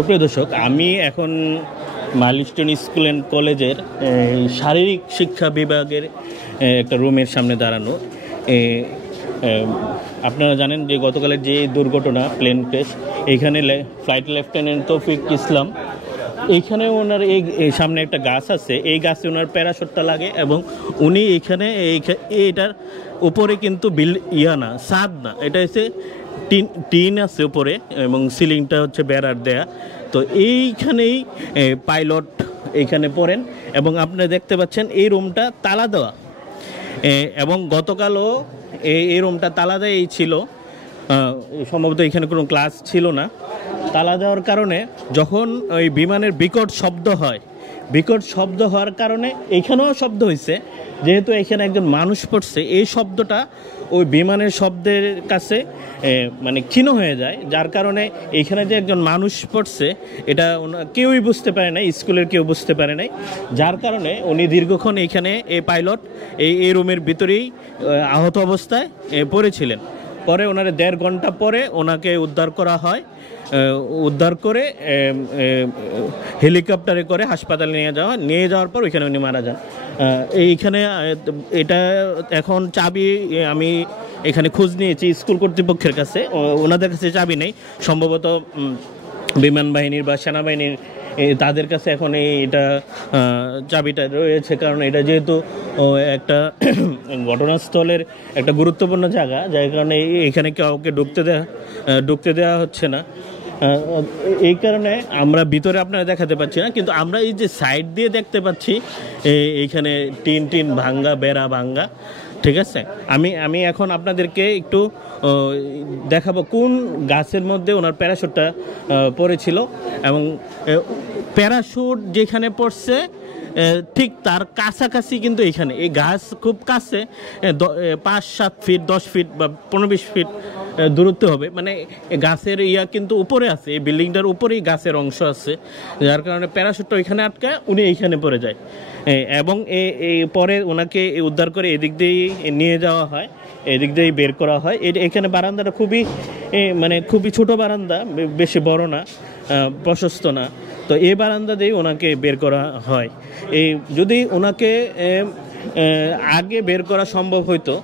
সুপ্রিয় দর্শক, আমি এখন মাইলস্টোন স্কুল অ্যান্ড কলেজের শারীরিক শিক্ষা বিভাগের একটা রুমের সামনে দাঁড়ানো। আপনারা জানেন যে গতকালের যে দুর্ঘটনা প্লেন ক্র্যাশ, এইখানে ফ্লাইট লেফটেন্যান্ট তৌফিক ইসলাম, এইখানে ওনার এই সামনে একটা গাছ আছে, এই গাছে ওনার প্যারাশুটটা লাগে এবং উনি এইখানে এইটার উপরে কিন্তু না ছাদ না, এটা হচ্ছে টিন আছে উপরে এবং সিলিংটা হচ্ছে বেড়ার দেয়া। তো এইখানেই পাইলট এইখানে পড়েন এবং আপনারা দেখতে পাচ্ছেন এই রুমটা তালা দেওয়া, এবং গতকালও এই রুমটা তালা দেওয়াই ছিল। সম্ভবত এখানে কোনো ক্লাস ছিল না। তালা দেওয়ার কারণে যখন ওই বিমানের বিকট শব্দ হওয়ার কারণে এইখানেও শব্দ হয়েছে, যেহেতু এখানে একজন মানুষ পড়ছে, এই শব্দটা ওই বিমানের শব্দের কাছে মানে ক্ষীণ হয়ে যায়, যার কারণে এখানে যে একজন মানুষ পড়ছে এটা কেউই বুঝতে পারে নাই, স্কুলের কেউ বুঝতে পারে নাই, যার কারণে উনি দীর্ঘক্ষণ এইখানে এই পাইলট এই রুমের ভিতরেই আহত অবস্থায় পড়েছিলেন। পরে ওনার 1.5 ঘন্টা পরে ওনাকে উদ্ধার করা হয়, উদ্ধার করে হেলিকপ্টারে করে হাসপাতালে নিয়ে যাওয়ার পর ওইখানে উনি মারা যান। এইখানে এটা এখন চাবি আমি এখানে খোঁজ নিয়েছি স্কুল কর্তৃপক্ষের কাছে, ওনাদের কাছে চাবি নেই, সম্ভবত বিমান বাহিনীর বা সেনাবাহিনীর তাদের কাছে এখন এটা চাবিটা রয়েছে, কারণ এটা যেহেতু একটা ঘটনাস্থলের একটা গুরুত্বপূর্ণ জায়গা, যার কারণে এখানে কাউকে ঢুকতে দেওয়া হচ্ছে না। এই কারণে আমরা ভিতরে আপনারা দেখাতে পাচ্ছি না, কিন্তু আমরা এই যে সাইড দিয়ে দেখতে পাচ্ছি এইখানে টিন ভাঙ্গা, বেড়া ভাঙ্গা। ঠিক আছে, আমি এখন আপনাদেরকে একটু দেখাবো কোন গাছের মধ্যে ওনার প্যারাশুটটা পড়েছিল, এবং প্যারাশুট যেখানে পড়ছে ঠিক তার কাছাকাছি কিন্তু এইখানে এই গাছ খুব কাছে, 5-7 ফিট 10 ফিট বা 15-20 ফিট দূরত্ব হবে, মানে গাছের কিন্তু উপরে আছে, এই বিল্ডিংটার উপরেই গাছের অংশ আছে, যার কারণে প্যারাশুটটা ওইখানে আটকায় উনি এইখানে পড়ে যায়। এবং পরে ওনাকে উদ্ধার করে এদিক দিয়েই নিয়ে যাওয়া হয়, এদিক দিয়েই বের করা হয়। এখানে বারান্দাটা খুবই ছোট বারান্দা, বেশি বড় না, প্রশস্ত না। তো এই বারান্দা দিয়ে ওনাকে বের করা হয়। যদি ওনাকে আগে বের করা সম্ভব হইতো,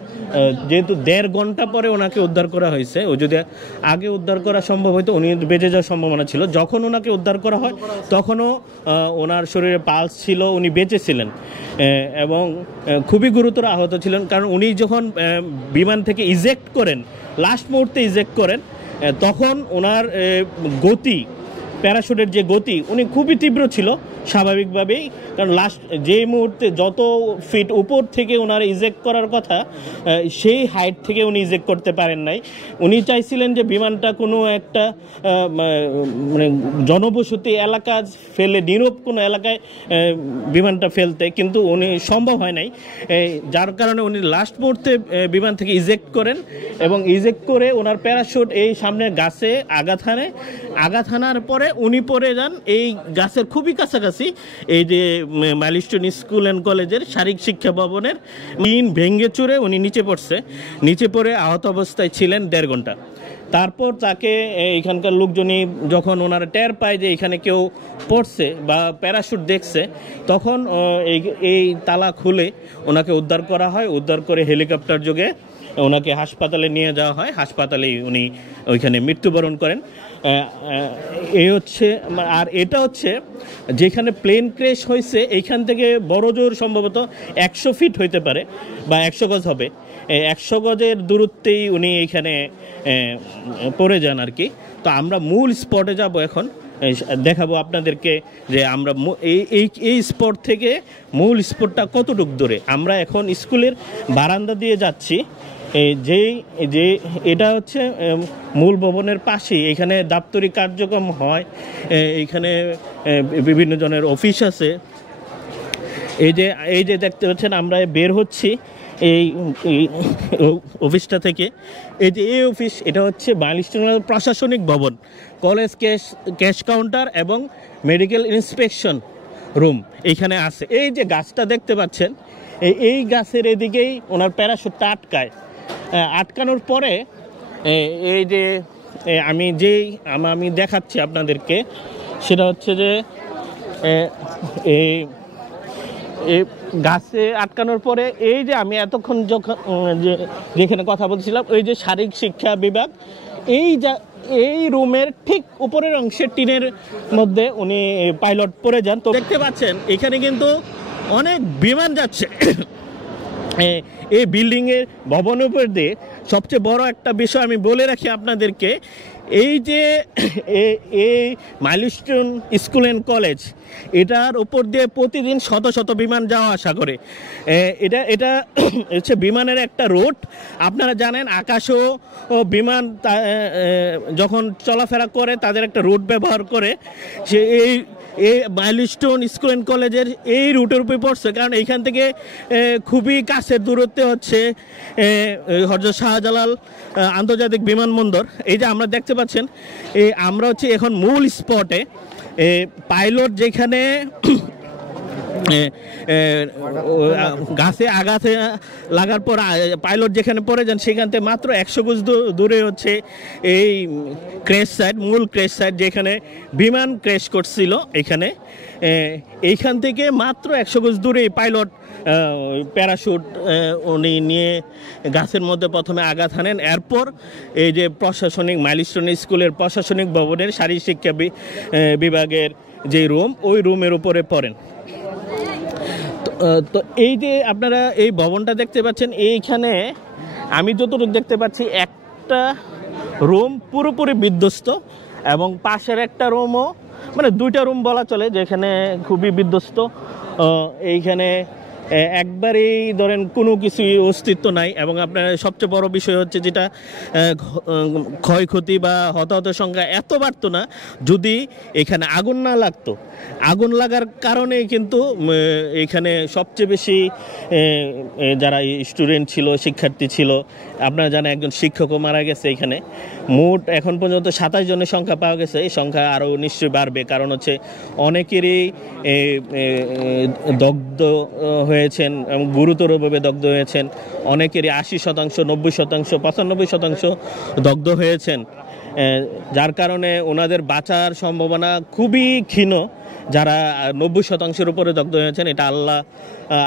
যেহেতু 1.5 ঘন্টা পরে ওনাকে উদ্ধার করা হয়েছে, ও যদি আগে উদ্ধার করা সম্ভব হইতো উনি বেঁচে যাওয়ার সম্ভাবনা ছিল। যখন ওনাকে উদ্ধার করা হয় তখনও ওনার শরীরে পালস ছিল, উনি বেঁচে ছিলেন এবং খুবই গুরুতর আহত ছিলেন, কারণ উনি যখন বিমান থেকে ইজেক্ট করেন, লাস্ট মুহূর্তে ইজেক্ট করেন, তখন ওনার গতি, প্যারাশুটের যে গতি উনি খুবই তীব্র ছিল স্বাভাবিকভাবেই, কারণ লাস্ট যে মুহূর্তে যত ফিট উপর থেকে ওনার ইজেক্ট করার কথা সেই হাইট থেকে উনি ইজেক্ট করতে পারেন নাই। উনি চাইছিলেন যে বিমানটা কোনো একটা মানে জনবসতি এলাকা ফেলে, নীরব কোনো এলাকায় বিমানটা ফেলতে, কিন্তু উনি সম্ভব হয় নাই, যার কারণে উনি লাস্ট মুহূর্তে বিমান থেকে ইজেক্ট করেন এবং ইজেক্ট করে ওনার প্যারাশুট এই সামনের গাছে আঘাত হানার পরে উনি পড়ে যান এই গাছের খুবই কাছাকাছি, এই যে মাইলস্টোন স্কুল অ্যান্ড কলেজের শারীরিক শিক্ষা ভবনের টিন ভেঙে চুরে উনি নিচে পড়ে আহত অবস্থায় ছিলেন 1.5 ঘন্টা। তারপর তাকে এখানকার লোকজনই যখন ওনারা টের পায় যে এখানে কেউ পড়ছে বা প্যারাশুট দেখছে, তখন এই তালা খুলে ওনাকে উদ্ধার করা হয়, উদ্ধার করে হেলিকপ্টার যোগে ওনাকে হাসপাতালে নিয়ে যাওয়া হয়, হাসপাতালেই উনি ওইখানে মৃত্যুবরণ করেন। আর এটা হচ্ছে যেখানে প্লেন ক্র্যাশ হয়েছে এইখান থেকে বড় জোর সম্ভবত 100 ফিট হইতে পারে বা 100 গজ হবে, 100 গজের দূরত্বেই উনি এইখানে পড়ে যান আর কি। তো আমরা মূল স্পটে যাব, এখন দেখাবো আপনাদেরকে যে আমরা এই স্পট থেকে মূল স্পটটা কতটুক দূরে। আমরা এখন স্কুলের বারান্দা দিয়ে যাচ্ছি, যে এটা হচ্ছে মূল ভবনের পাশেই, এখানে দাপ্তরিক কার্যক্রম হয়, এইখানে বিভিন্ন জনের অফিস আছে। এই যে দেখতে পাচ্ছেন আমরা বের হচ্ছি এই অফিসটা থেকে, এই অফিস, এটা হচ্ছে মাইলস্টোন প্রশাসনিক ভবন, কলেজ ক্যাশ কাউন্টার এবং মেডিকেল ইন্সপেকশন রুম এইখানে আছে। এই যে গাছটা দেখতে পাচ্ছেন, এই গাছের এদিকেই ওনার প্যারাশুটটা আটকানোর পরে এই যে আমি দেখাচ্ছি আপনাদেরকে, সেটা হচ্ছে যে এই গাছে আটকানোর পরে এই যে আমি এতক্ষণ যখন যেখানে কথা বলছিলাম, ওই যে শারীরিক শিক্ষা বিভাগ, এই রুমের ঠিক উপরের অংশে টিনের মধ্যে উনি পাইলট পড়ে যান। তো দেখতে পাচ্ছেন এখানে কিন্তু অনেক বিমান যাচ্ছে। এই বিল্ডিংয়ের ভবনের উপর দিয়ে সবচেয়ে বড় একটা বিষয় আমি বলে রাখি আপনাদেরকে, এই যে এই মাইলস্টোন স্কুল অ্যান্ড কলেজ, এটার উপর দিয়ে প্রতিদিন শত শত বিমান যাওয়া আসা করে। এটা হচ্ছে বিমানের একটা রুট। আপনারা জানেন আকাশও বিমান যখন চলাফেরা করে তাদের একটা রুট ব্যবহার করে। সে এই মাইলস্টোন স্কুল অ্যান্ড কলেজের এই রুটের উপরে পড়ছে, কারণ এইখান থেকে খুবই কাছের দূরত্বে হচ্ছে হযরত শাহজালাল আন্তর্জাতিক বিমানবন্দর। এই যে আমরা দেখতে পাচ্ছেন, আমরা হচ্ছে এখন মূল স্পটে। পাইলট যেখানে গাছে আঘাতে লাগার পর পাইলট যেখানে পড়ে যান, সেখান থেকে মাত্র 100 গজ দূরে হচ্ছে এই ক্র্যাশ সাইট, মূল ক্র্যাশ সাইট যেখানে বিমান ক্র্যাশ করছিল। এইখান থেকে মাত্র 100 গজ দূরে পাইলট প্যারাশুট উনি নিয়ে গাছের মধ্যে প্রথমে আঘাত হানেন। এরপর এই যে প্রশাসনিক মাইলস্টোন স্কুলের প্রশাসনিক ভবনের শারীরিক শিক্ষা বিভাগের যে রুম, ওই রুমের উপরে পড়েন। তো এই যে আপনারা এই ভবনটা দেখতে পাচ্ছেন, এইখানে আমি যতটুকু দেখতে পাচ্ছি একটা রুম পুরোপুরি বিধ্বস্ত, এবং পাশের একটা রুমও, মানে দুইটা রুম বলা চলে যেখানে খুবই বিধ্বস্ত। এইখানে একবারেই ধরেন কোনো কিছুই অস্তিত্ব নাই। এবং আপনার সবচেয়ে বড় বিষয় হচ্ছে যেটা, ক্ষয়ক্ষতি বা হতাহতের সংখ্যা এত বাড়তো না যদি এখানে আগুন না লাগতো। আগুন লাগার কারণে কিন্তু এখানে সবচেয়ে বেশি যারা স্টুডেন্ট ছিল, শিক্ষার্থী ছিল, আপনারা জানেন একজন শিক্ষকও মারা গেছে এখানে। মোট এখন পর্যন্ত 27 জনের সংখ্যা পাওয়া গেছে। এই সংখ্যা আরও নিশ্চয়ই বাড়বে, কারণ হচ্ছে অনেকেরই দগ্ধ হয়েছেন এবং গুরুতরভাবে দগ্ধ হয়েছেন। অনেকেরই 80%, 90%, 95% দগ্ধ হয়েছেন, যার কারণে ওনাদের বাঁচার সম্ভাবনা খুবই ক্ষীণ। যারা 90%-এর উপরে দগ্ধ হয়েছেন, এটা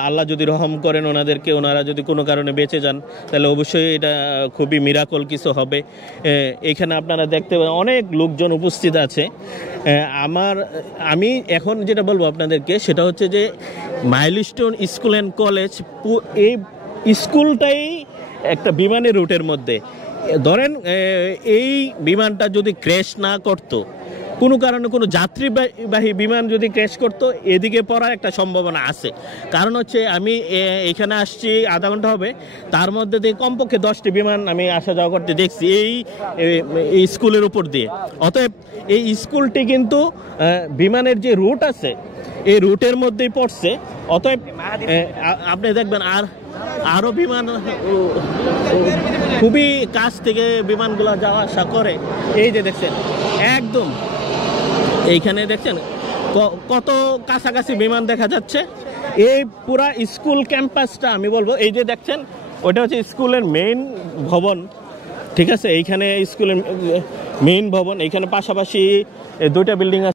আল্লাহ যদি রহম করেন ওনাদেরকে, ওনারা যদি কোনো কারণে বেঁচে যান, তাহলে অবশ্যই এটা খুবই মিরাকল কিছু হবে। এখানে আপনারা দেখতে পাবেন অনেক লোকজন উপস্থিত আছে। আমি এখন যেটা বলবো আপনাদেরকে, সেটা হচ্ছে যে মাইলস্টোন স্কুল অ্যান্ড কলেজ, এই স্কুলটাই একটা বিমানের রুটের মধ্যে। ধরেন এই বিমানটা যদি ক্র্যাশ না করতো, কোনো কারণে কোনো যাত্রীবাহী বিমান যদি ক্র্যাশ করতো, এদিকে পড়ার একটা সম্ভাবনা আছে। কারণ হচ্ছে আমি এখানে আসছি আধা ঘন্টা হবে, তার মধ্যে দিয়ে কমপক্ষে 10টি বিমান আমি আসা যাওয়া করতে দেখছি এই স্কুলের উপর দিয়ে। অতএব এই স্কুলটি কিন্তু বিমানের যে রুট আছে, এই রুটের মধ্যেই পড়ছে। অতএব আপনি দেখবেন আরও বিমান খুবই কাছ থেকে বিমানগুলো যাওয়া আসা করে। এই যে দেখছেন একদম এইখানে দেখছেন কত কাছাকাছি বিমান দেখা যাচ্ছে। এই পুরা স্কুল ক্যাম্পাসটা আমি বলবো, এই যে দেখছেন ওটা হচ্ছে স্কুলের মেইন ভবন, ঠিক আছে? এইখানে স্কুলের মেইন ভবন, এইখানে পাশাপাশি 2টা বিল্ডিং আছে।